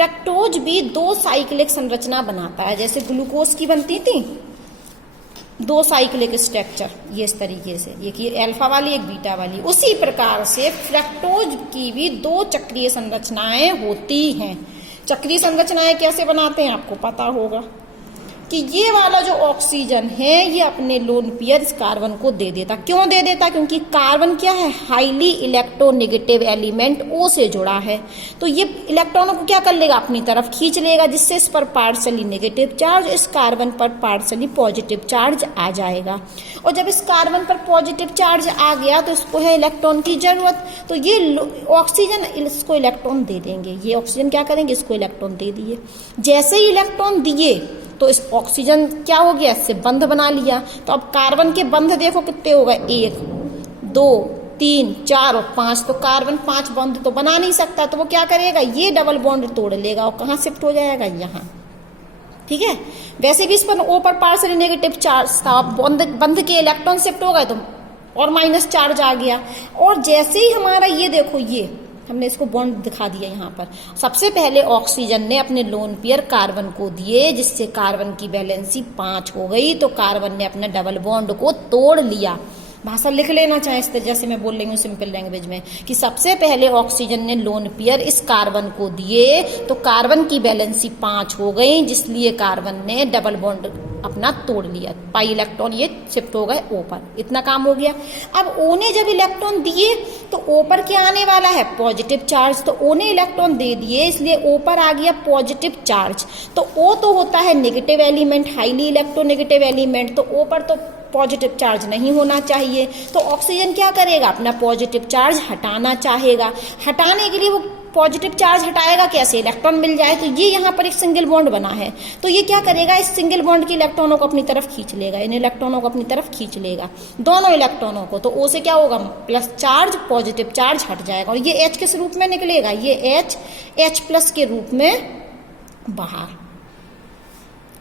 Fructose भी 2 cyclic संरचना बनाता है, जैसे ग्लूकोज की बनती थी 2 साइक्लिक स्ट्रक्चर, ये इस तरीके से, एक अल्फा वाली एक बीटा वाली, उसी प्रकार से फ्रक्टोज की भी 2 चक्रीय संरचनाएं होती हैं। चक्रीय संरचनाएं कैसे बनाते हैं आपको पता होगा कि ये वाला जो ऑक्सीजन है ये अपने लोन पेयर इस कार्बन को दे देता। क्यों दे देता? क्योंकि कार्बन क्या है, हाईली इलेक्ट्रोनेगेटिव एलिमेंट O से जुड़ा है, तो ये इलेक्ट्रॉनों को क्या कर लेगा, अपनी तरफ खींच लेगा, जिससे इस पर पार्शली नेगेटिव चार्ज, इस कार्बन पर पार्शली पॉजिटिव चार्ज आ जाएगा। और जब इस कार्बन पर पॉजिटिव चार्ज आ गया तो इसको है इलेक्ट्रॉन की जरूरत, तो ये ऑक्सीजन इसको इलेक्ट्रॉन दे देंगे। ये ऑक्सीजन क्या करेंगे, इसको इलेक्ट्रॉन दे दिए। जैसे ही इलेक्ट्रॉन दिए तो इस ऑक्सीजन क्या हो गया, इससे बंध बना लिया। तो अब कार्बन के बंध देखो कितने हो गए, 1 2 3 4 और 5, तो कार्बन 5 बंध तो बना नहीं सकता, तो वो क्या करेगा, ये डबल बॉन्ड तोड़ लेगा और कहाँ शिफ्ट हो जाएगा, यहाँ। ठीक है, वैसे भी इस पर O पर पार्शियल नेगेटिव चार्ज था, बंध के इलेक्ट्रॉन शिफ्ट हो गए तो और माइनस चार्ज आ गया। और जैसे ही हमारा ये देखो, ये हमने इसको बॉन्ड दिखा दिया यहाँ पर, सबसे पहले ऑक्सीजन ने अपने लोन पेयर कार्बन को दिए, जिससे कार्बन की वैलेंसी 5 हो गई, तो कार्बन ने अपने डबल बॉन्ड को तोड़ लिया। भाषा लिख लेना चाहे इस तरह, जैसे मैं बोल रही हूँ सिंपल लैंग्वेज में, कि सबसे पहले ऑक्सीजन ने लोन पेयर इस कार्बन को दिए तो कार्बन की वैलेंसी 5 हो गई, जिसलिए कार्बन ने डबल बॉन्ड अपना तोड़ लिया, पाई इलेक्ट्रॉन ये शिफ्ट हो गए O पर, इतना काम हो गया। अब O ने जब इलेक्ट्रॉन दिए तो O पर क्या आने वाला है, पॉजिटिव चार्ज, तो O ने इलेक्ट्रॉन दे दिए, इसलिए O पर आ गया पॉजिटिव चार्ज। तो O तो होता है negative element, highly electronegative element, तो O पर तो पॉजिटिव चार्ज नहीं होना चाहिए, तो ऑक्सीजन क्या करेगा, अपना पॉजिटिव चार्ज हटाना चाहेगा। हटाने के लिए वो पॉजिटिव चार्ज हटाएगा कैसे, इलेक्ट्रॉन मिल जाए, तो ये यहाँ पर एक सिंगल बॉन्ड बना है, तो ये क्या करेगा, इस सिंगल बॉन्ड के इलेक्ट्रॉनों को अपनी तरफ खींच लेगा, इन इलेक्ट्रॉनों को अपनी तरफ खींच लेगा, दोनों इलेक्ट्रॉनों को। तो O से क्या होगा, प्लस चार्ज, पॉजिटिव चार्ज हट जाएगा, और ये H किस रूप में निकलेगा, ये H प्लस के रूप में बाहर।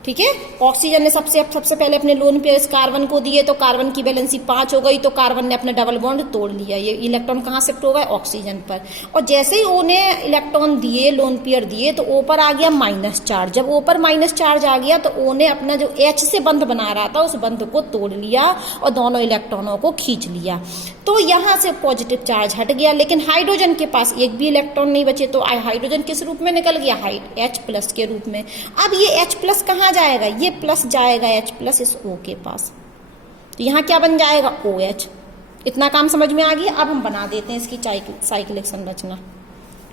ठीक है, ऑक्सीजन ने सबसे पहले अपने लोन पेयर इस कार्बन को दिए, तो कार्बन की वैलेंसी 5 हो गई, तो कार्बन ने अपना डबल बॉन्ड तोड़ लिया, ये इलेक्ट्रॉन कहाँ शिफ्ट हो गए, ऑक्सीजन पर। और जैसे ही O ने इलेक्ट्रॉन दिए, लोन पेयर दिए, तो O पर आ गया माइनस चार्ज। जब O पर माइनस चार्ज आ गया तो O ने अपना जो H से बंध बना रहा था उस बंध को तोड़ लिया और दोनों इलेक्ट्रॉनों को खींच लिया, तो यहाँ से पॉजिटिव चार्ज हट गया। लेकिन हाइड्रोजन के पास एक भी इलेक्ट्रॉन नहीं बचे, तो हाइड्रोजन किस रूप में निकल गया, H प्लस के रूप में। अब ये H प्लस कहाँ जाएगा, ये प्लस जाएगा H प्लस इस O के पास, तो यहाँ क्या बन जाएगा, OH। इतना काम समझ में आ गया। अब हम बना देते हैं इसकी साइक्लिक संरचना।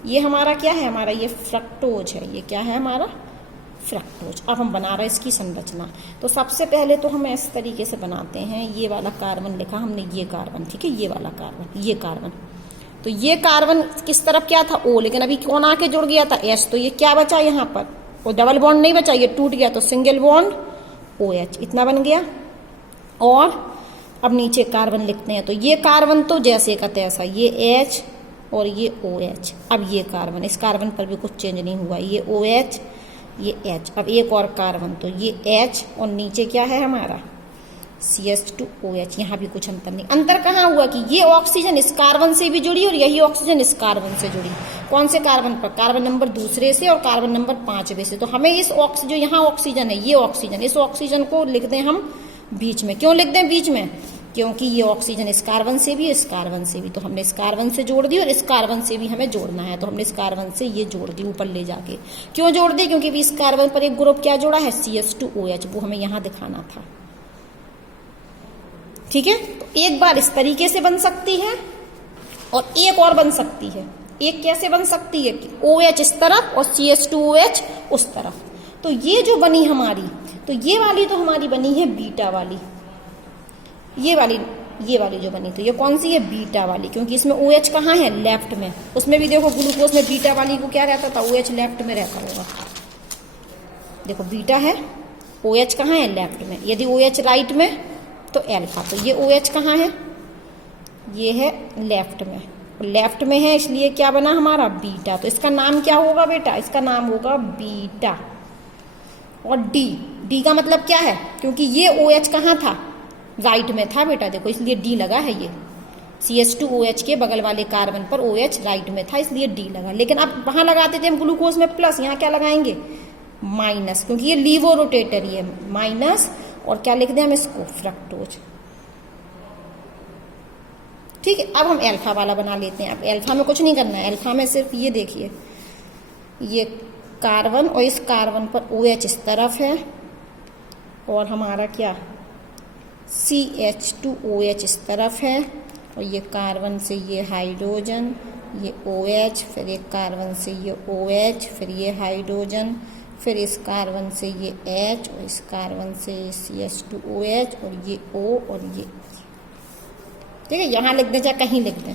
ये हमारा क्या है, हमारा ये फ्रक्टोज है, ये क्या है हमारा फ्रक्टोज। अब हम बना रहे हैं इसकी संरचना। तो सबसे पहले तो हम इस तरीके से बनाते हैं, ये वाला कार्बन लिखा हमने, ये कार्बन, ठीक है, ये वाला कार्बन, ये कार्बन, तो ये कार्बन किस तरफ क्या था, O, लेकिन अभी कौन आके जुड़ गया था, H, तो ये क्या बचा यहाँ पर, वो डबल बॉन्ड नहीं बचा, ये टूट गया, तो सिंगल बॉन्ड OH, इतना बन गया। और अब नीचे कार्बन लिखते हैं, तो ये कार्बन तो जैसे का तैसा, ये H और ये OH। अब ये कार्बन, इस कार्बन पर भी कुछ चेंज नहीं हुआ, ये OH, ये H। अब एक और कार्बन, तो ये H और नीचे क्या है हमारा CH2OH, यहाँ भी कुछ अंतर नहीं। अंतर कहाँ हुआ कि ये ऑक्सीजन इस कार्बन से भी जुड़ी और यही ऑक्सीजन इस कार्बन से जुड़ी। कौन से कार्बन पर, कार्बन नंबर 2 से और कार्बन नंबर 5 से। तो हमें इस जो यहाँ ऑक्सीजन है, ये ऑक्सीजन, इस ऑक्सीजन को लिख दें हम बीच में। क्यों लिख दें बीच में, क्योंकि ये ऑक्सीजन इस कार्बन से भी, इस कार्बन से भी, तो हमने इस कार्बन से जोड़ दी और इस कार्बन से भी हमें जोड़ना है, तो हमने इस कार्बन से ये जोड़ दी ऊपर ले जाके। क्यों जोड़ दी, क्योंकि इस कार्बन पर एक ग्रुप क्या जोड़ा है, CH2OH, वो हमें यहाँ दिखाना था। ठीक है, तो एक बार इस तरीके से बन सकती है और एक और बन सकती है। एक कैसे बन सकती है कि OH इस तरफ और CH2OH उस तरफ। तो ये जो बनी हमारी, तो ये वाली तो हमारी बनी है बीटा वाली, ये वाली जो बनी, तो ये कौन सी है, बीटा वाली, क्योंकि इसमें OH कहाँ है, लेफ्ट में। उसमें भी देखो ग्लूकोज में बीटा वाली को क्या रहता था, OH लेफ्ट में रहता होगा। देखो बीटा है, OH कहाँ है, लेफ्ट में। यदि OH राइट में तो अल्फा, तो ये OH कहाँ है, ये है लेफ्ट में, लेफ्ट में है, इसलिए क्या बना हमारा, बीटा। तो इसका नाम क्या होगा बेटा, इसका नाम होगा बीटा। और डी का मतलब क्या है, क्योंकि ये OH कहाँ था, राइट में था बेटा, देखो इसलिए डी लगा है, CH2OH के बगल वाले कार्बन पर OH राइट में था, इसलिए D लगा। लेकिन अब वहां लगाते थे हम ग्लूकोज में प्लस, यहाँ क्या लगाएंगे माइनस, क्योंकि ये लीवो रोटेटरी है, माइनस, और क्या लिख दें हम इसको फ्रक्टोज। ठीक है, अब हम अल्फा वाला बना लेते हैं। अब अल्फा में कुछ नहीं करना है, अल्फा में सिर्फ ये देखिए, ये कार्बन और इस कार्बन पर OH इस तरफ है, और हमारा क्या CH2OH इस तरफ है, और ये कार्बन से ये हाइड्रोजन, ये OH, फिर एक कार्बन से ये OH, फिर ये हाइड्रोजन, फिर इस कार्बन से ये H, और इस कार्बन से CH2OH, और ये O, और ये, ठीक है, यहां लिख दें चाहे कहीं लिख दें।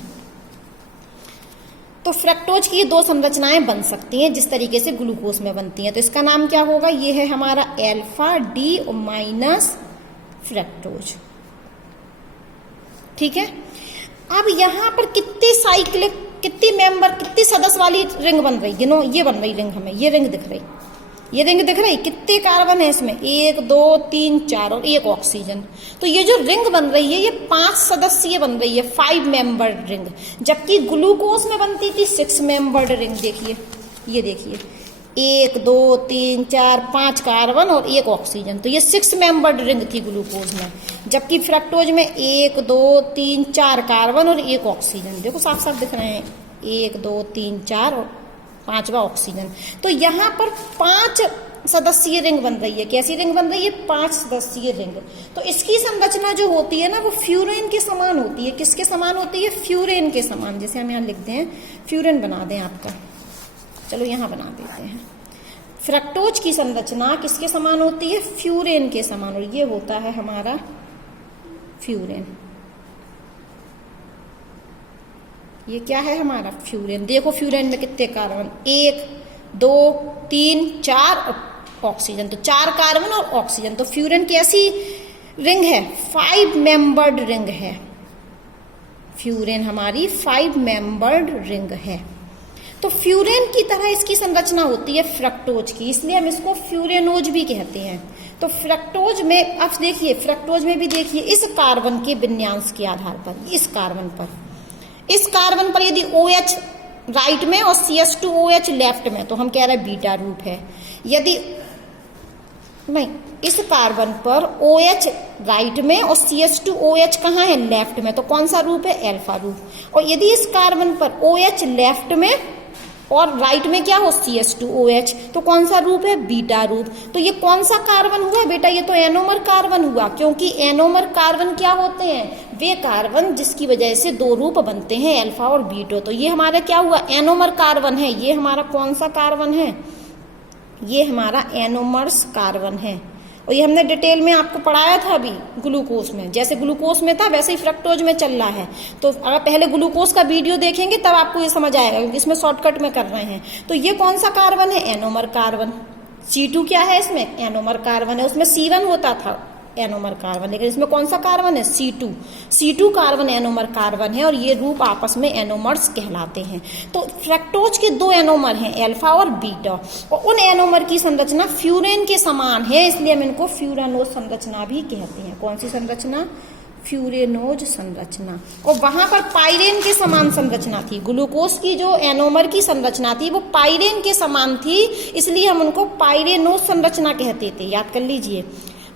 तो फ्रक्टोज की ये दो संरचनाएं बन सकती हैं जिस तरीके से ग्लूकोज में बनती हैं। तो इसका नाम क्या होगा, ये है हमारा अल्फा डी माइनस फ्रक्टोज। ठीक है, अब यहां पर कितनी साइक्लिक, कितनी मेंबर, कितनी सदस्य वाली रिंग बन रही, गिनो, ये बन रही रिंग, हमें ये रिंग दिख रही, ये रिंग दिख रही, कितने कार्बन है इसमें, 1 2 3 4 और एक ऑक्सीजन। तो ये जो रिंग बन रही है ये 5 सदस्यीय बन रही है, 5 मेंबर्ड रिंग, जबकि ग्लूकोज में बनती थी 6 मेंबर्ड रिंग। देखिए, ये देखिए, 1 2 3 4 5 कार्बन और एक ऑक्सीजन, तो ये 6 मेंबर्ड रिंग थी ग्लूकोज में, जबकि फ्रक्टोज में 1 2 3 4 कार्बन और एक ऑक्सीजन। देखो साफ साफ दिख रहे हैं, 1 2 3 4 और 5वां ऑक्सीजन। तो यहाँ पर 5 सदस्यीय रिंग बन रही है। कैसी रिंग बन रही है, 5 सदस्यीय रिंग। तो इसकी संरचना जो होती है ना, वो फ्यूरेन के समान होती है। किसके समान होती है, फ्यूरेन के समान। जैसे हम यहाँ लिखते हैं, फ्यूरेन बना दें आपका, चलो यहाँ बना देते हैं। फ्रक्टोज की संरचना किसके समान होती है, फ्यूरेन के समान, और ये होता है हमारा फ्यूरेन। ये क्या है हमारा फ्यूरेन। देखो फ्यूरेन में कितने कार्बन, 1 2 3 4 ऑक्सीजन, तो 4 कार्बन और ऑक्सीजन। तो फ्यूरेन कैसी रिंग है, 5 मेंबर्ड रिंग है। फ्यूरेन हमारी 5 मेंबर्ड रिंग है। तो फ्यूरेन की तरह इसकी संरचना होती है फ्रक्टोज की, इसलिए हम इसको फ्यूरेनोज भी कहते हैं। तो फ्रक्टोज में अब देखिए, फ्रक्टोज में भी देखिए, इस कार्बन के विन्यास के आधार पर, इस कार्बन पर यदि OH राइट में और CH2OH लेफ्ट में, तो हम कह रहे हैं बीटा रूप है। यदि नहीं, इस कार्बन पर OH राइट में और CH2OH कहाँ है, लेफ्ट में, तो कौन सा रूप है, अल्फा रूप। और यदि इस कार्बन पर OH लेफ्ट में और राइट में क्या हो, CH2OH, तो कौन सा रूप है, बीटा रूप। तो ये कौन सा कार्बन हुआ बेटा, ये तो एनोमर कार्बन हुआ, क्योंकि एनोमर कार्बन क्या होते हैं, वे कार्बन जिसकी वजह से 2 रूप बनते हैं, अल्फा और बीटा। तो ये हमारा क्या हुआ, एनोमर कार्बन है। ये हमारा कौन सा कार्बन है, ये हमारा एनोमर्स कार्बन है। और ये हमने डिटेल में आपको पढ़ाया था अभी ग्लूकोज में, जैसे ग्लूकोज में था वैसे ही फ्रक्टोज में चल रहा है। तो अगर पहले ग्लूकोज का वीडियो देखेंगे तब आपको ये समझ आएगा, क्योंकि इसमें शॉर्टकट में कर रहे हैं। तो ये कौन सा कार्बन है, एनोमर कार्बन। C2 क्या है इसमें, एनोमर कार्बन है। उसमें C1 होता था एनोमर कार्बन, लेकिन इसमें कौन सा कार्बन है, C2 कार्बन एनोमर कार्बन है, और ये रूप आपस में एनोमर्स कहलाते हैं। तो फ्रक्टोज के 2 एनोमर हैं, अल्फा और बीटा, और उन एनोमर की संरचना फ्यूरेन के समान है, इसलिए हम इनको फ्यूरानोज संरचना भी कहते हैं। कौन सी संरचना, फ्यूरेनोज संरचना। और वहां पर पाइरेन के समान संरचना थी। ग्लूकोज की जो एनोमर की संरचना थी वो पाइरेन के समान थी, इसलिए हम उनको पाइरेनोज संरचना कहते थे। याद कर लीजिए,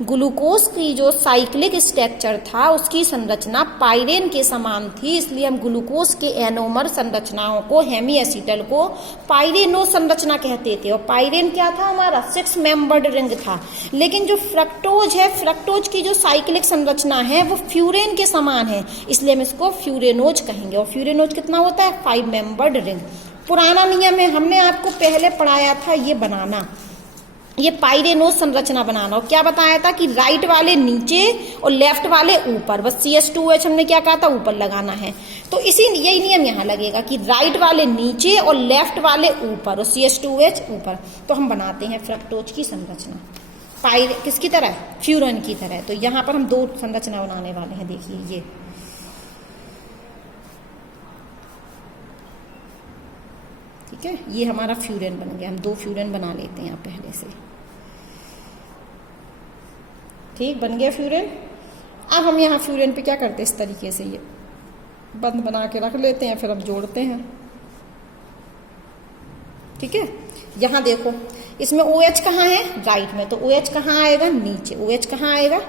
ग्लूकोज की जो साइक्लिक स्ट्रक्चर था उसकी संरचना पाइरेन के समान थी, इसलिए हम ग्लूकोज के एनोमर संरचनाओं को, हेमी एसिटल को पाइरेनोज संरचना कहते थे। और पाइरेन क्या था हमारा, 6 मेंबर्ड रिंग था। लेकिन जो फ्रक्टोज है, फ्रक्टोज की जो साइक्लिक संरचना है वो फ्यूरेन के समान है, इसलिए हम इसको फ्यूरेनोज कहेंगे। और फ्यूरेनोज कितना होता है, 5 मेंबर्ड रिंग। पुराना नियम है, हमने आपको पहले पढ़ाया था ये बनाना, ये पाइरेनोज संरचना बनाना। और क्या बताया था कि राइट वाले नीचे और लेफ्ट वाले ऊपर, बस CH2OH हमने क्या कहा था, ऊपर लगाना है। तो यही नियम यहाँ लगेगा कि राइट वाले नीचे और लेफ्ट वाले ऊपर और CH2OH ऊपर। तो हम बनाते हैं फ्रक्टोज की संरचना किसकी तरह, फ्यूरेन की तरह। तो यहाँ पर हम 2 संरचना बनाने वाले हैं। देखिए ये ठीक है, ये हमारा फ्यूरेन बन गया। हम 2 फ्यूरेन बना लेते हैं पहले से। ठीक, बन गया फ्यूरेन। अब हम यहाँ फ्यूरेन पे क्या करते हैं, इस तरीके से ये बंद बना के रख लेते हैं, फिर हम जोड़ते हैं। ठीक है, यहां देखो इसमें OH कहाँ है, राइट में, तो OH कहाँ आएगा, नीचे। OH कहाँ आएगा,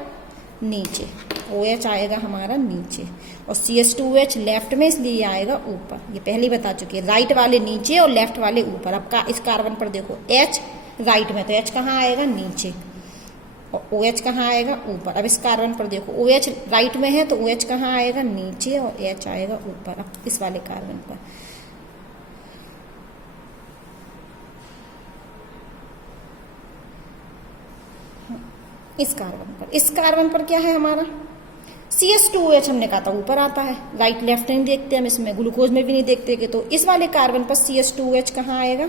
नीचे। OH आएगा हमारा नीचे, और CH2OH लेफ्ट में, इसलिए ये आएगा ऊपर। ये पहले बता चुके हैं, राइट वाले नीचे और लेफ्ट वाले ऊपर। अब इस कार्बन पर देखो H राइट में, तो H कहाँ आएगा, नीचे, और OH कहाँ आएगा, ऊपर। अब इस कार्बन पर देखो OH राइट में है, तो OH कहाँ आएगा, नीचे, और H आएगा ऊपर। अब इस वाले कार्बन पर इस कार्बन पर क्या है हमारा, CH2OH। हमने कहा था ऊपर आता है, राइट लेफ्ट नहीं देखते हम इसमें, ग्लूकोज में भी नहीं देखते कि, तो इस वाले कार्बन पर CH2OH कहाँ आएगा,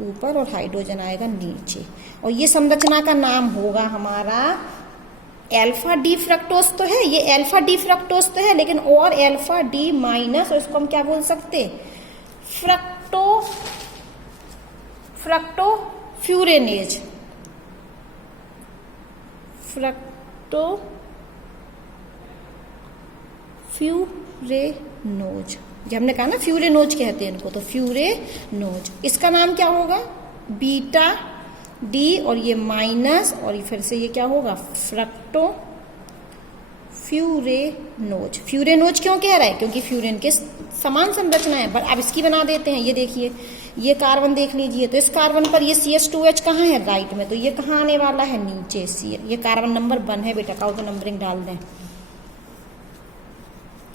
ऊपर, और हाइड्रोजन आएगा नीचे। और ये संरचना का नाम होगा हमारा अल्फा डी फ्रक्टोज तो है, ये अल्फा डी फ्रक्टोज तो है, लेकिन और अल्फा डी माइनस, और इसको हम क्या बोल सकते, फ्रक्टोफ्यूरेनेज। फ्यूरेनोज, जो हमने कहा ना फ्यूरेनोज कहते हैं इनको, तो फ्यूरेनोज। इसका नाम क्या होगा, बीटा डी, और ये माइनस, और फिर से ये क्या होगा, फ्यूरेनोज। फ्यूरेनोज क्यों कह रहा है, क्योंकि फ्यूरेन के समान संरचना है। अब इसकी बना देते हैं। ये देखिए, ये कार्बन देख लीजिए, तो इस कार्बन पर ये CH2OH कहाँ है, राइट में, तो ये कहाँ आने वाला है, नीचे। ये कार्बन नंबर 1 है बेटा, काउ तो नंबरिंग डाल दें।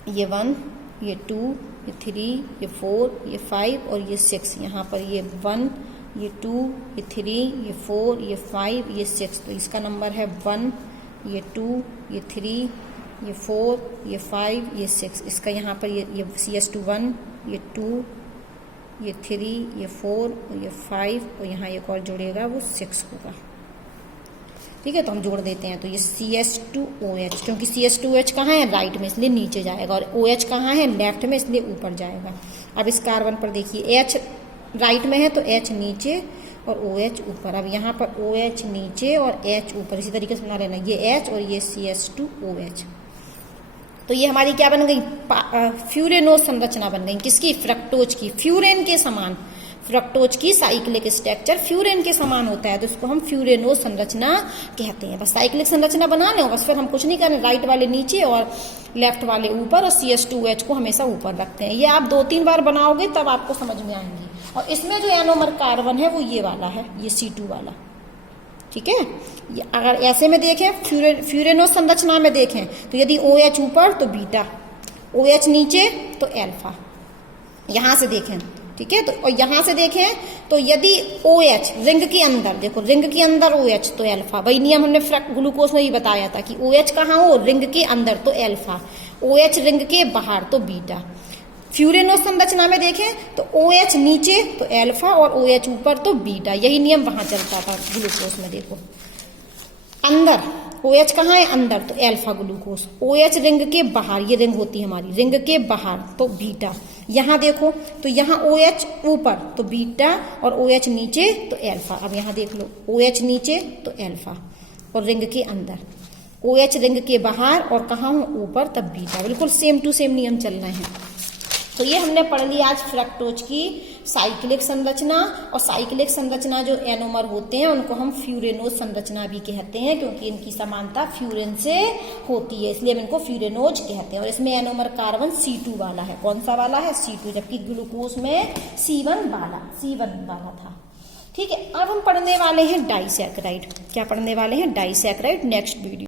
ये 1, ये 2, ये 3, ये 4, ये 5 और ये 6। यहाँ पर ये 1, ये 2, ये 3, ये 4, ये 5, ये 6, तो इसका नंबर है 1, ये 2, ये 3, ये 4, ये 5, ये 6। इसका यहाँ पर ये CH2 ये 2, ये 3, ये 4 और ये 5, और यहाँ एक और जुड़ेगा, वो 6 होगा। ठीक है, तो हम जोड़ देते हैं। तो ये CH2OH, क्योंकि CH2OH कहाँ है, राइट में, इसलिए नीचे जाएगा, और OH कहाँ है, लेफ्ट में, इसलिए ऊपर जाएगा। अब इस कार्बन पर देखिए H राइट में है, तो H नीचे और OH ऊपर। अब यहाँ पर OH नीचे और H ऊपर, इसी तरीके से बना लेना, ये H और ये CH2OH। तो ये हमारी क्या बन गई, फ्यूरेनोज संरचना बन गई, किसकी, फ्रक्टोज की। फ्यूरेन के समान, फ्रक्टोज की साइक्लिक स्ट्रक्चर फ्यूरेन के समान होता है, तो इसको हम फ्यूरेनोज संरचना कहते हैं। बस साइक्लिक संरचना बना लें, बस, फिर हम कुछ नहीं करें, राइट वाले नीचे और लेफ्ट वाले ऊपर, और CH2OH को हमेशा ऊपर रखते हैं। ये आप 2-3 बार बनाओगे तब आपको समझ में आएंगी। और इसमें जो एनोमर कार्बन है वो ये वाला है, ये C2 वाला। ठीक है, अगर ऐसे में देखें, फ्यूरेनोज संरचना में देखें, तो यदि OH ऊपर तो बीटा, OH नीचे तो अल्फा। यहां से देखें, ठीक है, तो और यहां से देखें तो यदि OH रिंग के अंदर, देखो रिंग के अंदर OH तो अल्फा। वही नियम हमने ग्लूकोज में भी बताया था कि OH कहाँ हो, रिंग के अंदर तो अल्फा, OH रिंग के बाहर तो बीटा। फ्यूरेनोज संरचना में देखें तो OH नीचे तो अल्फा और OH ऊपर तो बीटा। यही नियम वहां चलता था ग्लूकोज में। देखो अंदर OH कहाँ है, अंदर तो अल्फा ग्लूकोज, OH रिंग के बाहर, ये रिंग होती है हमारी, रिंग के बाहर तो बीटा। यहाँ देखो तो यहाँ OH ऊपर तो बीटा और OH नीचे तो अल्फा। अब यहाँ देख लो, OH नीचे तो अल्फा और रिंग के अंदर, OH रिंग के बाहर और कहाँ ऊपर तब बीटा। बिल्कुल सेम टू सेम नियम चल रहे हैं। तो ये हमने पढ़ लिया आज फ्रक्टोज की साइक्लिक संरचना। और साइक्लिक संरचना जो एनोमर होते हैं उनको हम फ्यूरेनोज संरचना भी कहते हैं, क्योंकि इनकी समानता फ्यूरेन से होती है, इसलिए हम इनको फ्यूरेनोज कहते हैं। और इसमें एनोमर कार्बन C2 वाला है। कौन सा वाला है, C2, जबकि ग्लूकोज में C1 वाला था। ठीक है, अब हम पढ़ने वाले हैं डाइसैकेराइड। क्या पढ़ने वाले हैं, डाइसैकेराइड, नेक्स्ट वीडियो।